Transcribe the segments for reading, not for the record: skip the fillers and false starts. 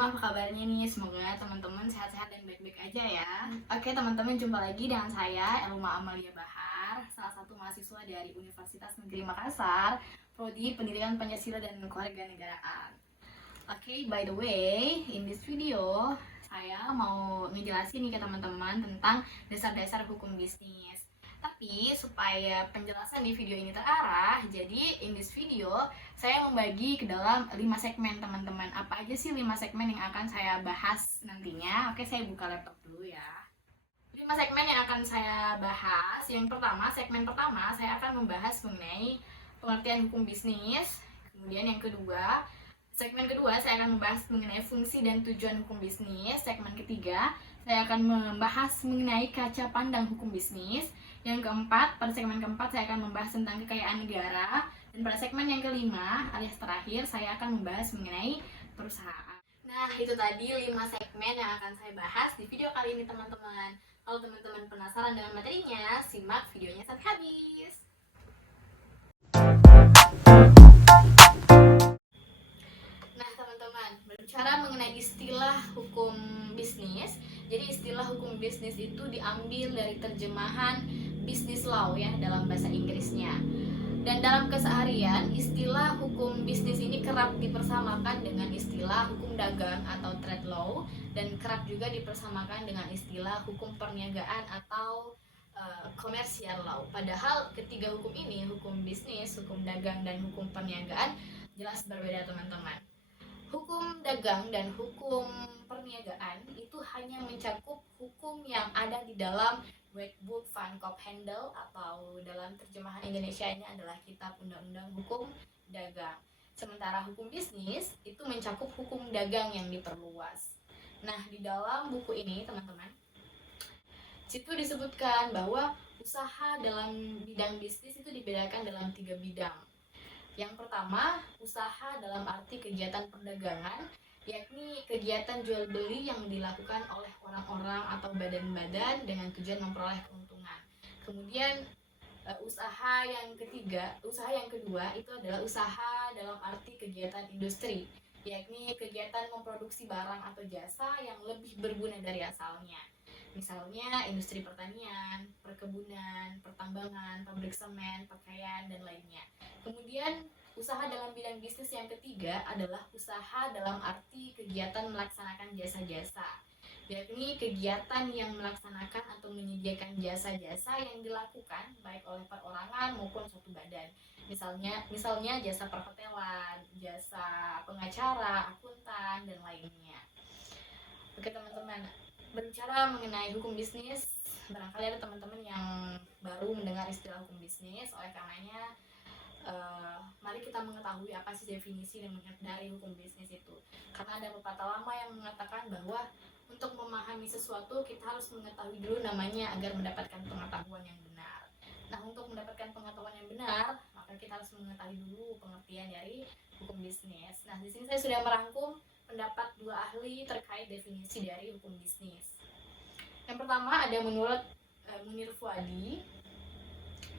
semua, apa kabarnya nih? Semoga teman-teman sehat-sehat dan baik-baik aja ya. Oke teman-teman, jumpa lagi dengan saya Elma Amalia Bahar, salah satu mahasiswa dari Universitas Negeri Makassar, Prodi Pendidikan Pancasila dan Kewarganegaraan. Oke, by the way, in this video saya mau ngejelasin nih ke teman-teman tentang dasar-dasar hukum bisnis. Tapi supaya penjelasan di video ini terarah, jadi in this video saya membagi ke dalam 5 segmen teman-teman. Apa aja sih 5 segmen yang akan saya bahas nantinya? Oke, saya buka laptop dulu ya. 5 segmen yang akan saya bahas. Yang pertama, segmen pertama saya akan membahas mengenai pengertian hukum bisnis. Kemudian yang kedua, segmen kedua saya akan membahas mengenai fungsi dan tujuan hukum bisnis. Segmen ketiga, saya akan membahas mengenai kaca pandang hukum bisnis. Yang keempat, pada segmen keempat saya akan membahas tentang kekayaan negara. Dan pada segmen yang kelima, alias terakhir, saya akan membahas mengenai perusahaan. Nah, itu tadi 5 segmen yang akan saya bahas di video kali ini teman-teman. Kalau teman-teman penasaran dengan materinya, simak videonya sampai habis. Nah teman-teman, berbicara mengenai istilah hukum bisnis, jadi istilah hukum bisnis itu diambil dari terjemahan business law ya dalam bahasa Inggrisnya. Dan dalam keseharian, istilah hukum bisnis ini kerap dipersamakan dengan istilah hukum dagang atau trade law, dan kerap juga dipersamakan dengan istilah hukum perniagaan atau commercial law. Padahal ketiga hukum ini, hukum bisnis, hukum dagang, dan hukum perniagaan, jelas berbeda teman-teman. Hukum dagang dan hukum perniagaan itu hanya mencakup hukum yang ada di dalam Wetboek van Koophandel, atau dalam terjemahan Indonesia ini adalah Kitab Undang-Undang Hukum Dagang. Sementara hukum bisnis itu mencakup hukum dagang yang diperluas. Nah, di dalam buku ini teman-teman, situ disebutkan bahwa usaha dalam bidang bisnis itu dibedakan dalam 3 bidang. Yang pertama, usaha dalam arti kegiatan perdagangan, yakni kegiatan jual beli yang dilakukan oleh orang-orang atau badan-badan dengan tujuan memperoleh keuntungan. Kemudian usaha yang kedua itu adalah usaha dalam arti kegiatan industri, yakni kegiatan memproduksi barang atau jasa yang lebih berguna dari asalnya. Misalnya industri pertanian, perkebunan, pertambangan, pabrik semen, pakaian, dan lainnya. Kemudian usaha dalam bidang bisnis yang ketiga adalah usaha dalam arti kegiatan melaksanakan jasa-jasa, yakni kegiatan yang melaksanakan atau menyediakan jasa-jasa yang dilakukan baik oleh perorangan maupun suatu badan. Misalnya jasa perhotelan, jasa pengacara, akuntan, dan lainnya. Oke teman-teman, berbicara mengenai hukum bisnis, barangkali ada teman-teman yang baru mendengar istilah hukum bisnis. Oleh karenanya, mari kita mengetahui apa sih definisi dari hukum bisnis itu. Karena ada pepatah lama yang mengatakan bahwa untuk memahami sesuatu kita harus mengetahui dulu namanya agar mendapatkan pengetahuan yang benar. Nah, untuk mendapatkan pengetahuan yang benar, maka kita harus mengetahui dulu pengertian dari hukum bisnis. Nah, di sini saya sudah merangkum pendapat 2 ahli terkait definisi dari hukum bisnis. Yang pertama ada menurut Munir Fuadi.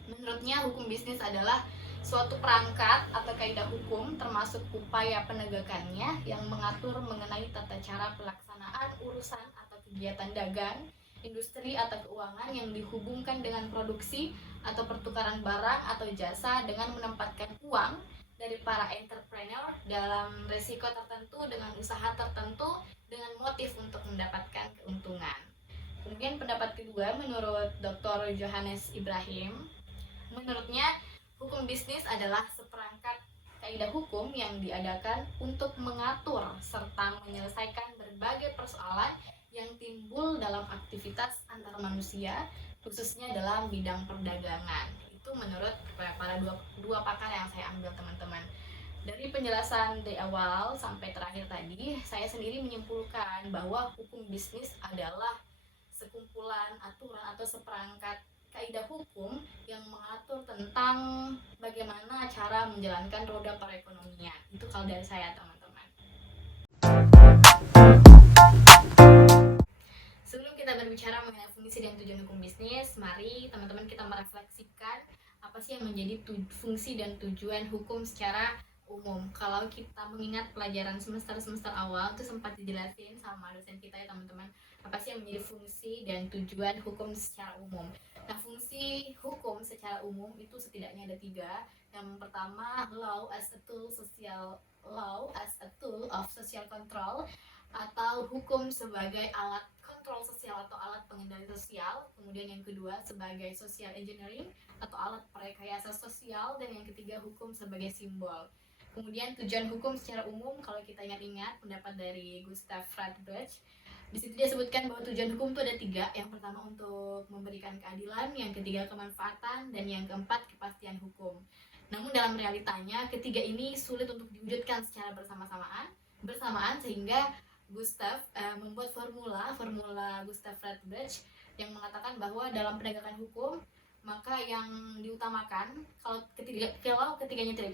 Menurutnya hukum bisnis adalah suatu perangkat atau kaidah hukum termasuk upaya penegakannya yang mengatur mengenai tata cara pelaksanaan urusan atau kegiatan dagang, industri atau keuangan yang dihubungkan dengan produksi atau pertukaran barang atau jasa dengan menempatkan uang dari para entrepreneur dalam risiko tertentu dengan usaha tertentu dengan motif untuk mendapatkan keuntungan. Kemudian pendapat kedua menurut Dr. Johannes Ibrahim. Menurutnya hukum bisnis adalah seperangkat kaidah hukum yang diadakan untuk mengatur serta menyelesaikan berbagai persoalan yang timbul dalam aktivitas antar manusia, khususnya dalam bidang perdagangan. Itu menurut para dua pakar yang saya ambil teman-teman. Dari penjelasan dari awal sampai terakhir tadi, saya sendiri menyimpulkan bahwa hukum bisnis adalah sekumpulan aturan atau seperangkat kaidah hukum yang mengatur tentang bagaimana cara menjalankan roda perekonomian. Itu kalau dari saya teman-teman. Sebelum kita berbicara mengenai fungsi dan tujuan hukum bisnis, mari teman-teman kita merefleksikan apa sih yang menjadi fungsi dan tujuan hukum secara umum. Kalau kita mengingat pelajaran semester awal itu sempat dijelasin sama dosen kita ya teman-teman, apa sih yang menjadi fungsi dan tujuan hukum secara umum. Nah, fungsi hukum secara umum itu setidaknya ada 3. Yang pertama, law as a tool of social control, atau hukum sebagai alat kontrol sosial atau alat pengendali sosial. Kemudian yang kedua sebagai social engineering atau alat perekayasa sosial, dan yang ketiga hukum sebagai simbol. Kemudian tujuan hukum secara umum, kalau kita ingat-ingat pendapat dari Gustav Friedrich, di situ dia sebutkan bahwa tujuan hukum itu ada 3. Yang pertama untuk memberikan keadilan, yang ketiga kemanfaatan, dan yang keempat kepastian hukum. Namun dalam realitanya ketiga ini sulit untuk diwujudkan secara bersamaan sehingga Gustav membuat formula Gustav Friedrich yang mengatakan bahwa dalam penegakan hukum maka yang diutamakan kalau ketiganya tidak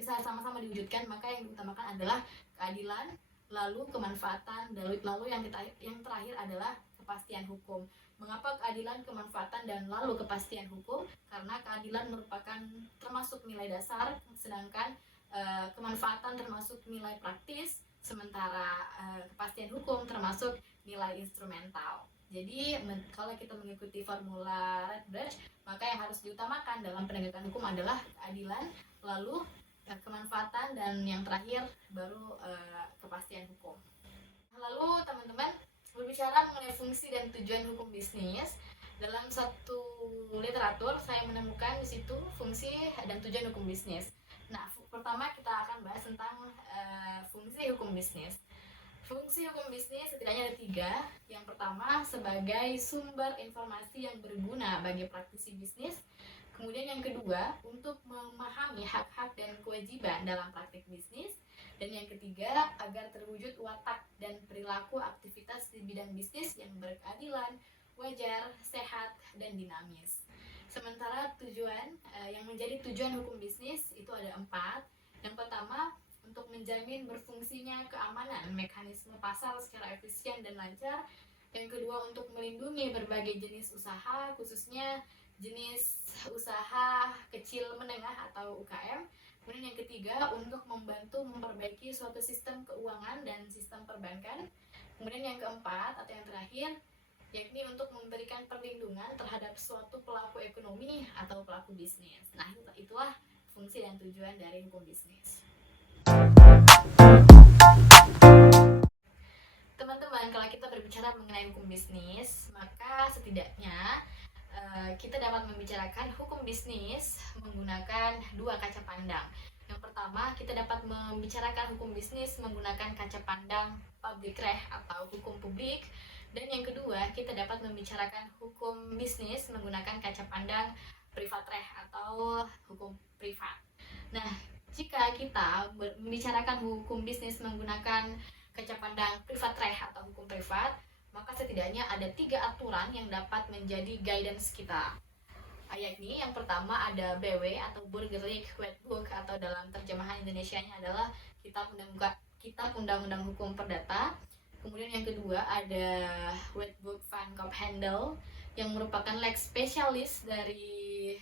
bisa sama-sama diwujudkan, maka yang diutamakan adalah keadilan, lalu kemanfaatan, lalu yang terakhir adalah kepastian hukum. Mengapa keadilan, kemanfaatan, dan lalu kepastian hukum? Karena keadilan merupakan termasuk nilai dasar, sedangkan kemanfaatan termasuk nilai praktis, sementara kepastian hukum termasuk nilai instrumental. Jadi kalau kita mengikuti formula Redbridge, maka yang harus diutamakan dalam penegakan hukum adalah keadilan, lalu kemanfaatan, dan yang terakhir baru kepastian hukum. Lalu teman-teman, berbicara mengenai fungsi dan tujuan hukum bisnis, dalam satu literatur saya menemukan di situ fungsi dan tujuan hukum bisnis. Nah, pertama kita akan bahas tentang fungsi hukum bisnis. Fungsi hukum bisnis setidaknya ada 3. Yang pertama sebagai sumber informasi yang berguna bagi praktisi bisnis. Kemudian yang kedua untuk memahami hak-hak dan kewajiban dalam praktik bisnis. Dan yang ketiga agar terwujud watak dan perilaku aktivitas di bidang bisnis yang berkeadilan, wajar, sehat, dan dinamis. Sementara tujuan yang menjadi tujuan hukum bisnis itu ada 4. Yang pertama untuk menjamin berfungsinya keamanan mekanisme pasar secara efisien dan lancar. Yang kedua untuk melindungi berbagai jenis usaha, khususnya jenis usaha kecil menengah atau UKM. Kemudian yang ketiga untuk membantu memperbaiki suatu sistem keuangan dan sistem perbankan. Kemudian yang keempat atau yang terakhir yakni untuk memberikan perlindungan terhadap suatu pelaku ekonomi atau pelaku bisnis. Nah, itulah fungsi dan tujuan dari hukum bisnis. Teman-teman, kalau kita berbicara mengenai hukum bisnis, maka setidaknya kita dapat membicarakan hukum bisnis menggunakan 2 kaca pandang. Yang pertama, kita dapat membicarakan hukum bisnis menggunakan kaca pandang public reh atau hukum publik. Dan yang kedua, kita dapat membicarakan hukum bisnis menggunakan kaca pandang privat reh atau hukum privat. Nah, jika kita membicarakan hukum bisnis menggunakan kaca pandang privat reh atau hukum privat, maka setidaknya ada 3 aturan yang dapat menjadi guidance kita. Yakni yang pertama ada BW atau Burgerlijk Wetboek, atau dalam terjemahan Indonesianya adalah Kitab Undang-Undang Hukum Perdata. Kemudian yang kedua ada Wetboek van Kophandel yang merupakan lex specialis dari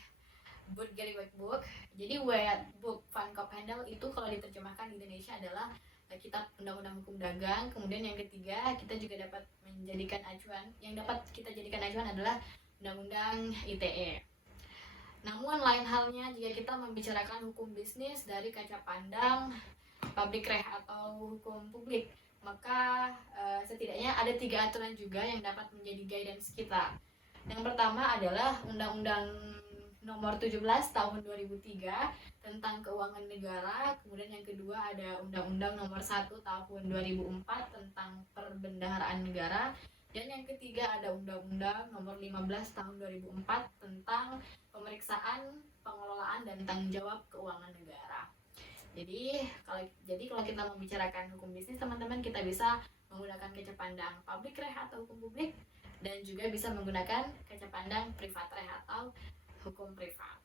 Burgerlijk Wetboek. Jadi Wetboek van Kophandel itu kalau diterjemahkan di Indonesia adalah Kitab Undang-Undang Hukum Dagang. Kemudian yang ketiga kita juga dapat menjadikan acuan, yang dapat kita jadikan acuan adalah Undang-Undang ITE. Namun lain halnya jika kita membicarakan hukum bisnis dari kaca pandang public reh atau hukum publik, maka setidaknya ada 3 aturan juga yang dapat menjadi guidance kita. Yang pertama adalah Undang-Undang Nomor 17 Tahun 2003 tentang Keuangan Negara. Kemudian yang kedua ada Undang-Undang Nomor 1 Tahun 2004 tentang Perbendaharaan Negara. Dan yang ketiga ada Undang-Undang Nomor 15 Tahun 2004 tentang Pemeriksaan, Pengelolaan, dan Tanggung Jawab Keuangan Negara. Jadi kalau kita membicarakan hukum bisnis, teman-teman, kita bisa menggunakan kaca pandang public reh atau hukum publik, dan juga bisa menggunakan kaca pandang privat reh atau hukum privat.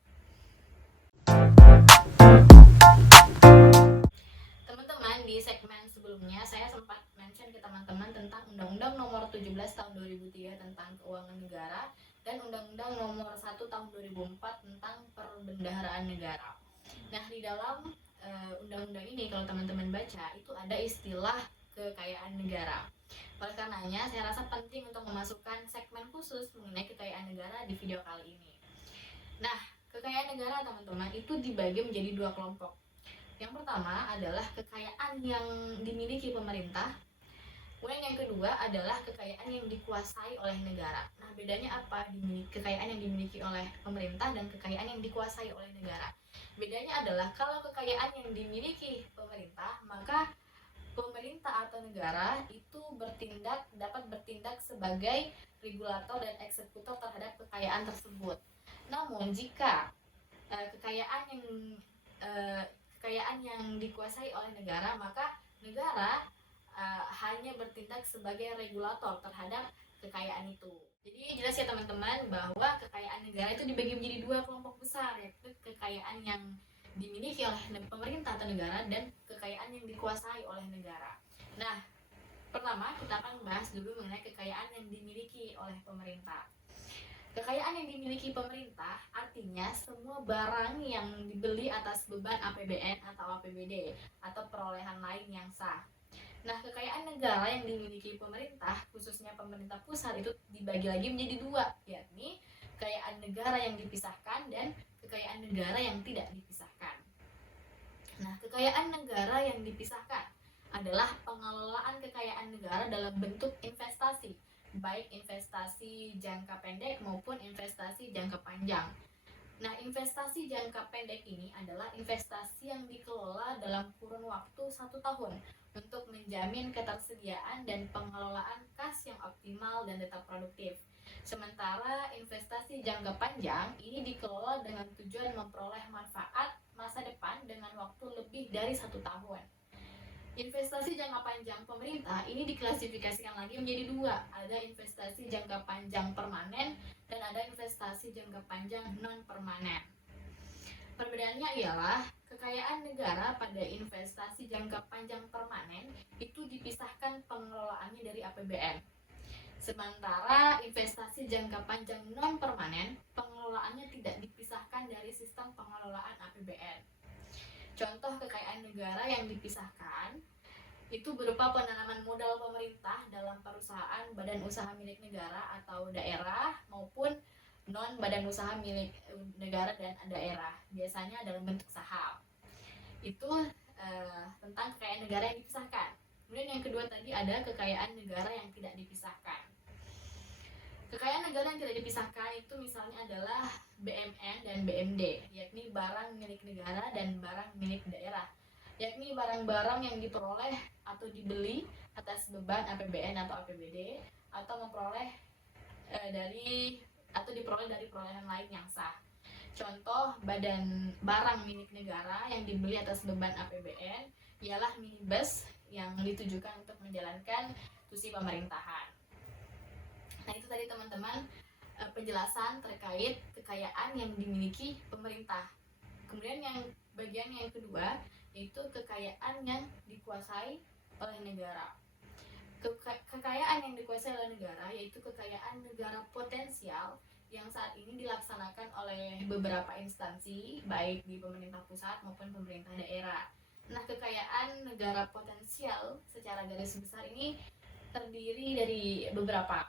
Teman-teman, di segmen sebelumnya saya sempat mention ke teman-teman tentang Undang-Undang Nomor 17 Tahun 2003 tentang Keuangan Negara dan Undang-Undang Nomor 1 Tahun 2004 tentang Perbendaharaan Negara. Nah, di dalam undang-undang ini kalau teman-teman baca itu ada istilah kekayaan negara. Oleh karenanya saya rasa penting untuk memasukkan segmen khusus mengenai kekayaan negara di video kali ini. Nah, kekayaan negara teman-teman itu dibagi menjadi dua kelompok. Yang pertama adalah kekayaan yang dimiliki pemerintah. Kemudian yang kedua adalah kekayaan yang dikuasai oleh negara. Nah, bedanya apa kekayaan yang dimiliki oleh pemerintah dan kekayaan yang dikuasai oleh negara? Bedanya adalah kalau kekayaan yang dimiliki pemerintah, maka pemerintah atau negara itu dapat bertindak sebagai regulator dan eksekutor terhadap kekayaan tersebut. Namun jika kekayaan yang dikuasai oleh negara, maka negara hanya bertindak sebagai regulator terhadap kekayaan itu. Jadi jelas ya teman-teman bahwa kekayaan negara itu dibagi menjadi dua kelompok besar, yaitu kekayaan yang dimiliki oleh pemerintah atau negara dan kekayaan yang dikuasai oleh negara. Nah, pertama kita akan membahas dulu mengenai kekayaan yang dimiliki oleh pemerintah. Kekayaan yang dimiliki pemerintah artinya semua barang yang dibeli atas beban APBN atau APBD atau perolehan lain yang sah. Nah, kekayaan negara yang dimiliki pemerintah, khususnya pemerintah pusat, itu dibagi lagi menjadi dua, yakni kekayaan negara yang dipisahkan dan kekayaan negara yang tidak dipisahkan. Nah, kekayaan negara yang dipisahkan adalah pengelolaan kekayaan negara dalam bentuk investasi, baik investasi jangka pendek maupun investasi jangka panjang. Nah, investasi jangka pendek ini adalah investasi yang dikelola dalam kurun waktu 1 tahun untuk menjamin ketersediaan dan pengelolaan kas yang optimal dan tetap produktif. Sementara investasi jangka panjang ini dikelola dengan tujuan memperoleh manfaat masa depan dengan waktu lebih dari 1 tahun. Investasi jangka panjang pemerintah ini diklasifikasikan lagi menjadi dua. Ada investasi jangka panjang permanen dan ada investasi jangka panjang non permanen. Perbedaannya ialah kekayaan negara pada investasi jangka panjang permanen itu dipisahkan pengelolaannya dari APBN. Sementara investasi jangka panjang non permanen pengelolaannya tidak dipisahkan dari sistem pengelolaan APBN. Contoh kekayaan negara yang dipisahkan itu berupa penanaman modal pemerintah dalam perusahaan badan usaha milik negara atau daerah maupun non badan usaha milik negara dan daerah, biasanya dalam bentuk saham. Itu tentang kekayaan negara yang dipisahkan. Kemudian yang kedua tadi ada kekayaan negara yang tidak dipisahkan. Kekayaan negara yang tidak dipisahkan itu misalnya adalah BMN dan BMD, yakni barang milik negara dan barang milik daerah, yakni barang-barang yang diperoleh atau dibeli atas beban APBN atau APBD atau diperoleh dari perolehan lain yang sah. Contoh barang milik negara yang dibeli atas beban APBN ialah minibus yang ditujukan untuk menjalankan fungsi pemerintahan. Nah, itu tadi teman-teman penjelasan terkait kekayaan yang dimiliki pemerintah. Kemudian yang bagian yang kedua yaitu kekayaan yang dikuasai oleh negara. Kekayaan yang dikuasai oleh negara yaitu kekayaan negara potensial yang saat ini dilaksanakan oleh beberapa instansi baik di pemerintah pusat maupun pemerintah daerah. Nah, kekayaan negara potensial secara garis besar ini terdiri dari beberapa.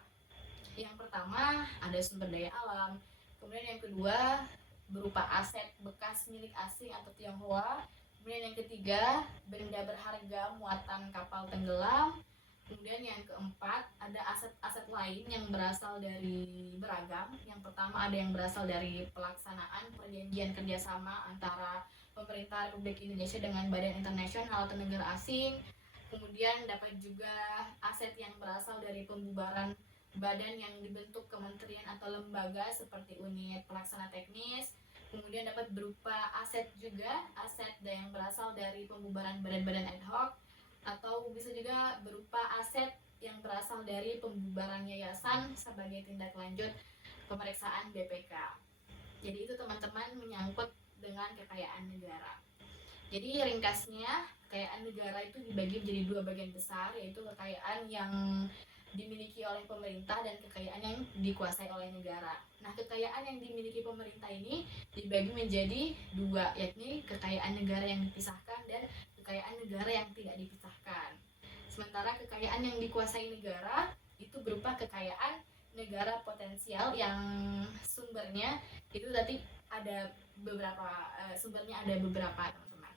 Yang pertama ada sumber daya alam, kemudian yang kedua berupa aset bekas milik asing atau Tionghoa, kemudian yang ketiga benda berharga muatan kapal tenggelam, kemudian yang keempat ada aset-aset lain yang berasal dari beragam. Yang pertama ada yang berasal dari pelaksanaan perjanjian kerjasama antara pemerintah Republik Indonesia dengan badan internasional atau negara asing. Kemudian dapat juga aset yang berasal dari pembubaran badan yang dibentuk kementerian atau lembaga seperti unit pelaksana teknis. Kemudian dapat berupa aset yang berasal dari pembubaran badan-badan ad hoc, atau bisa juga berupa aset yang berasal dari pembubaran yayasan sebagai tindak lanjut pemeriksaan BPK. Jadi itu teman-teman menyangkut dengan kekayaan negara. Jadi ringkasnya kekayaan negara itu dibagi menjadi dua bagian besar, yaitu kekayaan yang dimiliki oleh pemerintah dan kekayaan yang dikuasai oleh negara. Nah, kekayaan yang dimiliki pemerintah ini dibagi menjadi dua, yakni kekayaan negara yang dipisahkan dan kekayaan negara yang tidak dipisahkan. Sementara kekayaan yang dikuasai negara itu berupa kekayaan negara potensial yang sumbernya itu tadi ada beberapa teman-teman.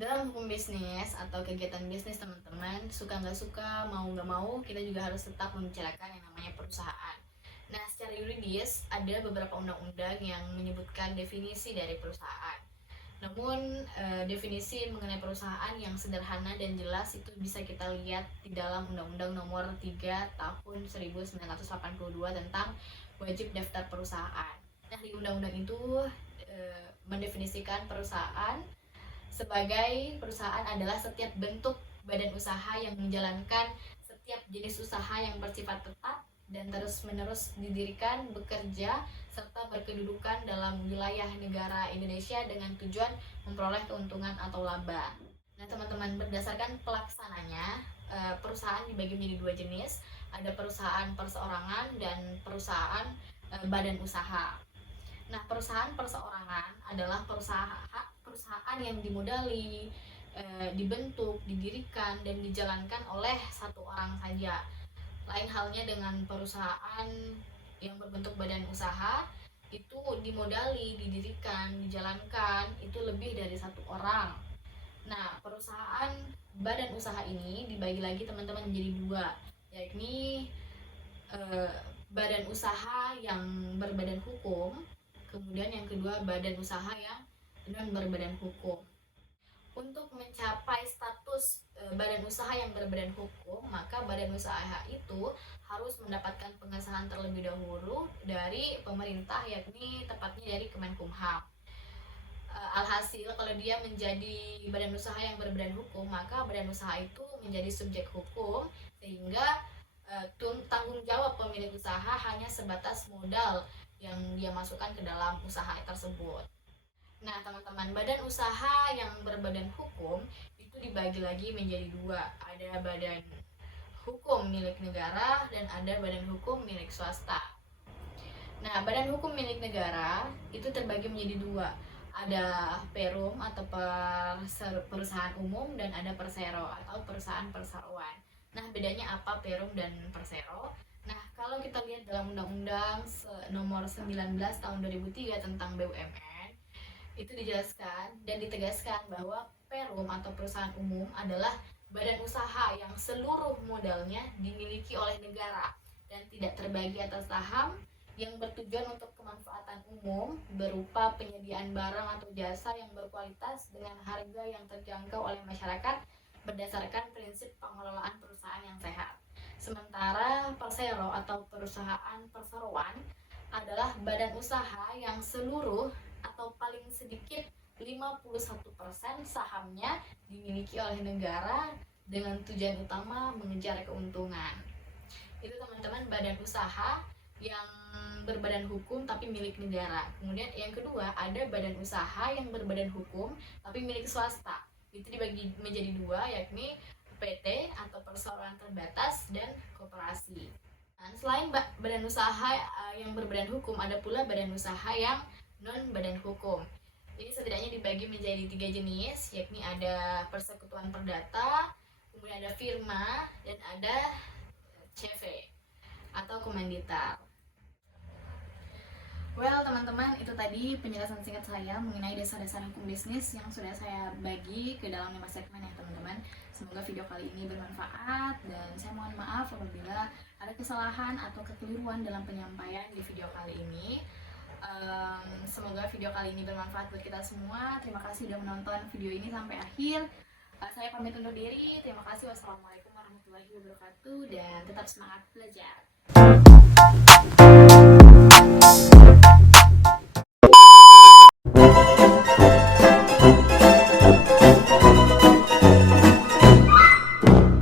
Dalam hukum bisnis atau kegiatan bisnis teman-teman, suka nggak suka, mau nggak mau, kita juga harus tetap membicarakan yang namanya perusahaan. Nah, secara yuridis ada beberapa undang-undang yang menyebutkan definisi dari perusahaan. Namun definisi mengenai perusahaan yang sederhana dan jelas itu bisa kita lihat di dalam Undang-Undang Nomor 3 Tahun 1982 tentang wajib daftar perusahaan. Nah, di undang-undang itu mendefinisikan perusahaan sebagai perusahaan adalah setiap bentuk badan usaha yang menjalankan setiap jenis usaha yang bersifat tetap dan terus-menerus didirikan, bekerja, serta berkedudukan dalam wilayah negara Indonesia dengan tujuan memperoleh keuntungan atau laba. Nah, teman-teman, berdasarkan pelaksananya, perusahaan dibagi menjadi dua jenis, ada perusahaan perseorangan dan perusahaan badan usaha. Nah, perusahaan perseorangan adalah perusahaan yang dimodali, dibentuk, didirikan, dan dijalankan oleh satu orang saja. Lain halnya dengan perusahaan yang berbentuk badan usaha, itu dimodali, didirikan, dijalankan, itu lebih dari satu orang. Nah, perusahaan badan usaha ini dibagi lagi teman-teman menjadi dua, yakni badan usaha yang berbadan hukum, kemudian yang kedua badan usaha yang non berbadan hukum. Untuk mencapai status badan usaha yang berbadan hukum, maka badan usaha itu harus mendapatkan pengesahan terlebih dahulu dari pemerintah, yakni tepatnya dari Kemenkumham. Alhasil kalau dia menjadi badan usaha yang berbadan hukum, maka badan usaha itu menjadi subjek hukum, sehingga tanggung jawab pemilik usaha hanya sebatas modal yang dia masukkan ke dalam usaha tersebut. Nah, teman-teman, badan usaha yang berbadan hukum itu dibagi lagi menjadi dua. Ada badan hukum milik negara dan ada badan hukum milik swasta. Nah, badan hukum milik negara itu terbagi menjadi dua. Ada perum atau perusahaan umum dan ada persero atau perusahaan perseroan. Nah, bedanya apa perum dan persero? Nah, kalau kita lihat dalam Undang-Undang Nomor 19 Tahun 2003 tentang BUMN, itu dijelaskan dan ditegaskan bahwa perum atau perusahaan umum adalah badan usaha yang seluruh modalnya dimiliki oleh negara dan tidak terbagi atas saham, yang bertujuan untuk kemanfaatan umum berupa penyediaan barang atau jasa yang berkualitas dengan harga yang terjangkau oleh masyarakat berdasarkan prinsip pengelolaan perusahaan yang sehat. Sementara persero atau perusahaan perseroan adalah badan usaha yang seluruh atau paling sedikit 51% sahamnya dimiliki oleh negara dengan tujuan utama mengejar keuntungan. Itu teman-teman badan usaha yang berbadan hukum tapi milik negara. Kemudian yang kedua ada badan usaha yang berbadan hukum tapi milik swasta. Itu dibagi menjadi dua, yakni PT atau perseroan terbatas dan koperasi. Dan selain badan usaha yang berbadan hukum, ada pula badan usaha yang non badan hukum. Jadi setidaknya dibagi menjadi 3 jenis, yakni ada persekutuan perdata, kemudian ada firma, dan ada CV atau komanditar. Well, teman-teman, itu tadi penjelasan singkat saya mengenai dasar-dasar hukum bisnis yang sudah saya bagi ke dalam 5 segmen ya teman-teman. Semoga video kali ini bermanfaat dan saya mohon maaf apabila ada kesalahan atau kekeliruan dalam penyampaian di video kali ini. Semoga video kali ini bermanfaat buat kita semua. Terima kasih sudah menonton video ini sampai akhir. Saya pamit undur diri. Terima kasih. Wassalamualaikum warahmatullahi wabarakatuh dan tetap semangat belajar.